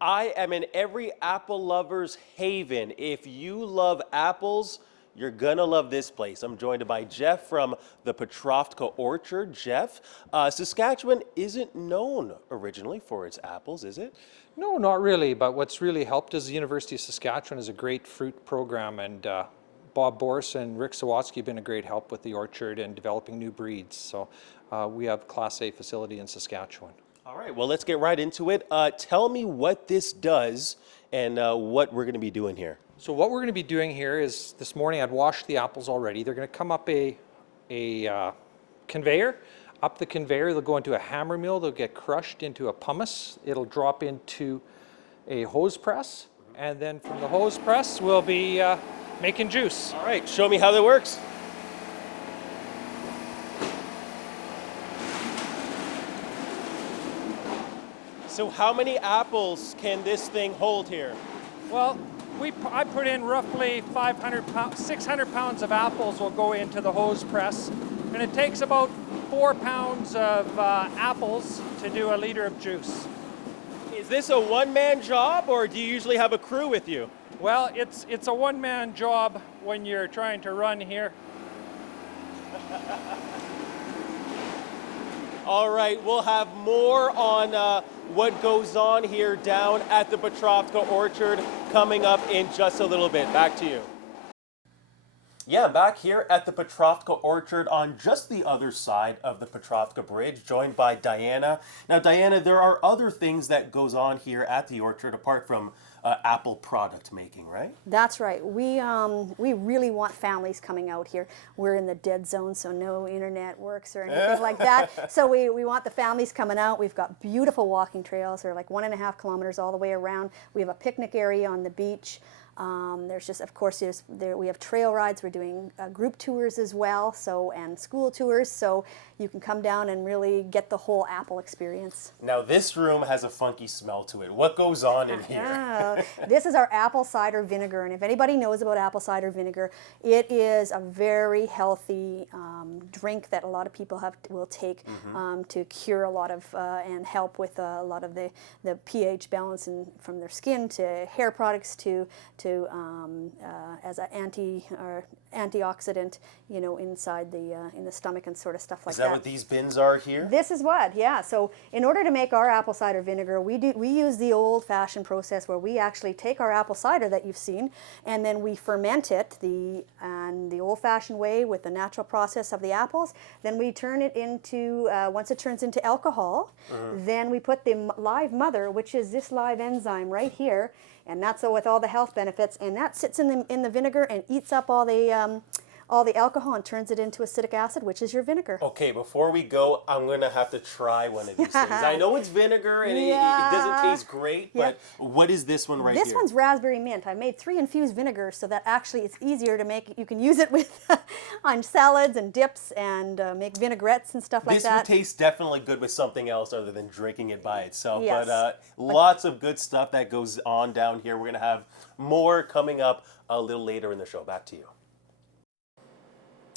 I am in every apple lover's haven. If you love apples, you're gonna love this place. I'm joined by Jeff from the Petrofka Orchard. Jeff, Saskatchewan isn't known originally for its apples, is it? No, not really, but what's really helped is the University of Saskatchewan is a great fruit program, and Bob Boris and Rick Sawatsky have been a great help with the orchard and developing new breeds. So we have a Class A facility in Saskatchewan. All right, well, let's get right into it. Tell me what this does and what we're gonna be doing here. So what we're going to be doing here is, this morning I'd washed the apples already. They're going to come up a conveyor. Up the conveyor, they'll go into a hammer mill. They'll get crushed into a pumice. It'll drop into a hose press, and then from the hose press, we'll be making juice. All right, show me how that works. So how many apples can this thing hold here? Well, I put in roughly 600 pounds of apples will go into the hose press, and it takes about 4 pounds of apples to do a liter of juice. Is this a one-man job, or do you usually have a crew with you? Well, it's a one-man job when you're trying to run here. All right, we'll have more on what goes on here down at the Petrofka Orchard coming up in just a little bit. Back to you. Yeah, back here at the Petrofka Orchard on just the other side of the Petrofka Bridge, joined by Diana. Now, Diana, there are other things that goes on here at the orchard apart from apple product making, right? That's right. We really want families coming out here. We're in the dead zone, so no internet works or anything like that. So we want the families coming out. We've got beautiful walking trails. They're like 1.5 kilometers all the way around. We have a picnic area on the beach. There's just, of course, we have trail rides. We're doing group tours as well, and school tours. So you can come down and really get the whole apple experience. Now, this room has a funky smell to it. What goes on in here? This is our apple cider vinegar, and if anybody knows about apple cider vinegar, it is a very healthy drink that a lot of people will take to cure a lot of and help with a lot of the pH balance from their skin to hair products to as an antioxidant, inside in the stomach and sort of stuff like that. Is that what these bins are here? This is what, yeah. So in order to make our apple cider vinegar, we use the old-fashioned process where we actually take our apple cider that you've seen, and then we ferment it the old-fashioned way with the natural process of the apples. Then we turn it into, once it turns into alcohol, then we put the live mother, which is this live enzyme right here, and that's with all the health benefits, and that sits in the vinegar and eats up all the alcohol and turns it into acetic acid, which is your vinegar. Okay, before we go, I'm going to have to try one of these things. I know it's vinegar and it doesn't taste great, but what is this one right here? This one's raspberry mint. I made 3 infused vinegars so that actually it's easier to make. You can use it with on salads and dips and make vinaigrettes and stuff like that. This would taste definitely good with something else other than drinking it by itself. Yes. But lots of good stuff that goes on down here. We're going to have more coming up a little later in the show. Back to you.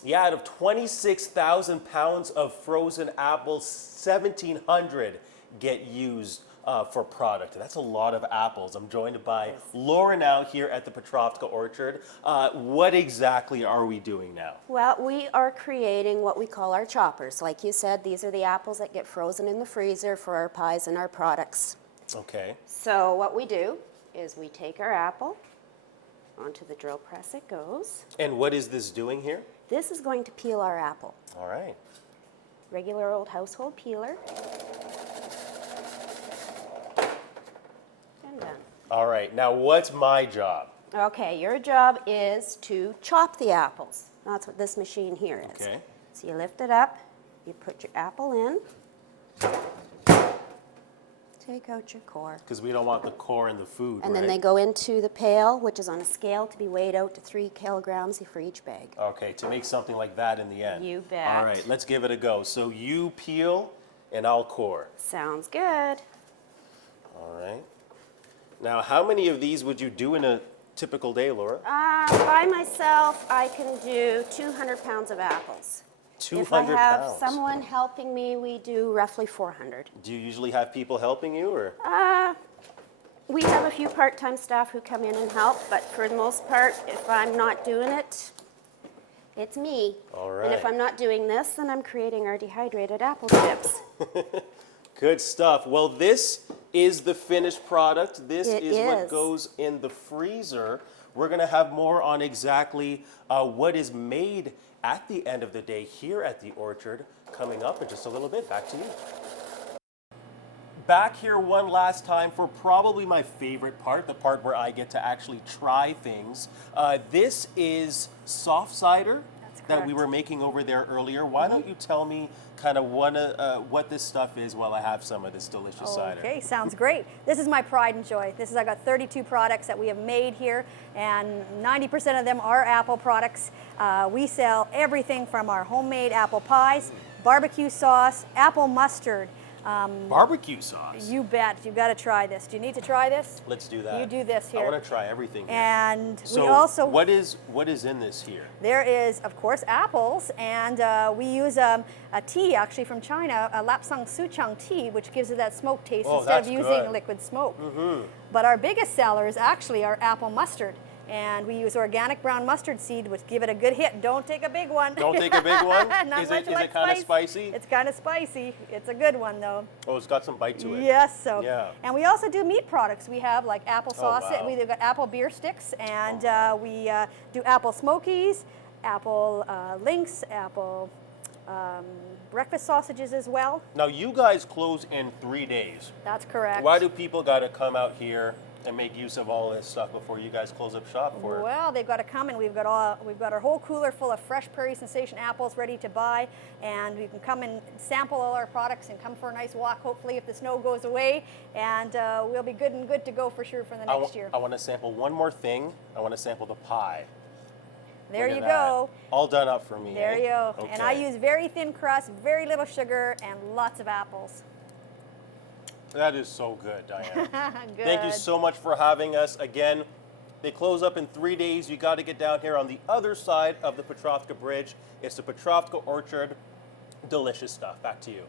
Yeah, out of 26,000 pounds of frozen apples, 1,700 get used for product. That's a lot of apples. I'm joined by Laura now here at the Petrofka Orchard. What exactly are we doing now? Well, we are creating what we call our choppers. Like you said, these are the apples that get frozen in the freezer for our pies and our products. Okay. So what we do is we take our apple, onto the drill press it goes. And what is this doing here? This is going to peel our apple. All right. Regular old household peeler. And done. All right. Now, what's my job? Okay, your job is to chop the apples. That's what this machine here is. Okay. So you lift it up, you put your apple in, take out your core. Because we don't want the core in the food, And right? then they go into the pail, which is on a scale to be weighed out to 3 kilograms for each bag. Okay, to make something like that in the end. You bet. All right, let's give it a go. So you peel and I'll core. Sounds good. All right. Now, how many of these would you do in a typical day, Laura? By myself, I can do 200 pounds of apples. 200 If I have pounds. someone helping me, we do roughly 400. Do you usually have people helping you, or? We have a few part-time staff who come in and help, but for the most part, if I'm not doing it, it's me. All right. And if I'm not doing this, then I'm creating our dehydrated apple chips. Good stuff. Well, this is the finished product. This It is what is. goes in the freezer. We're going to have more on exactly what is made at the end of the day here at the orchard coming up in just a little bit. Back to you. Back here one last time for probably my favorite part, the part where I get to actually try things. This is soft cider that we correct. were making over there earlier. Why don't you tell me kind of what this stuff is while I have some of this delicious cider? Okay, sounds great. This is my pride and joy. I got 32 products that we have made here, and 90% of them are apple products. We sell everything from our homemade apple pies, barbecue sauce, apple mustard. Barbecue sauce. You bet. You got to try this. Do you need to try this? Let's do that. You do this here. I want to try everything here. And So we also what is in this here? there is, of course, apples, and we use a tea actually from China, a Lapsang Souchong tea, which gives it that smoke taste Oh, instead of that's using good. liquid smoke. But our biggest sellers actually are apple mustard, and we use organic brown mustard seed, which give it a good hit. Don't take a big one. Don't take a big one? Not Is much it like kind of spice. spicy? It's kind of spicy. It's a good one though. Oh, it's got some bite to it. Yes, so Yeah. and we also do meat products. We have like apple sauce. wow. We've got apple beer sticks, and we do apple smokies, apple links, apple breakfast sausages as well. Now, you guys close in 3 days. That's correct. Why do people got to come out here and make use of all this stuff before you guys close up shop for it? Well, they've got to come, and we've got our whole cooler full of fresh Prairie Sensation apples ready to buy, and you can come and sample all our products and come for a nice walk. Hopefully, if the snow goes away, and we'll be good to go for sure for the next year. I want to sample one more thing. I want to sample the pie. There Look you at that. go. All done up for me. There eh? you go. Okay. And I use very thin crust, very little sugar, and lots of apples. That is so good, Diane. Good. Thank you so much for having us. Again, they close up in 3 days. You got to get down here on the other side of the Petrofka Bridge. It's the Petrofka Orchard. Delicious stuff. Back to you.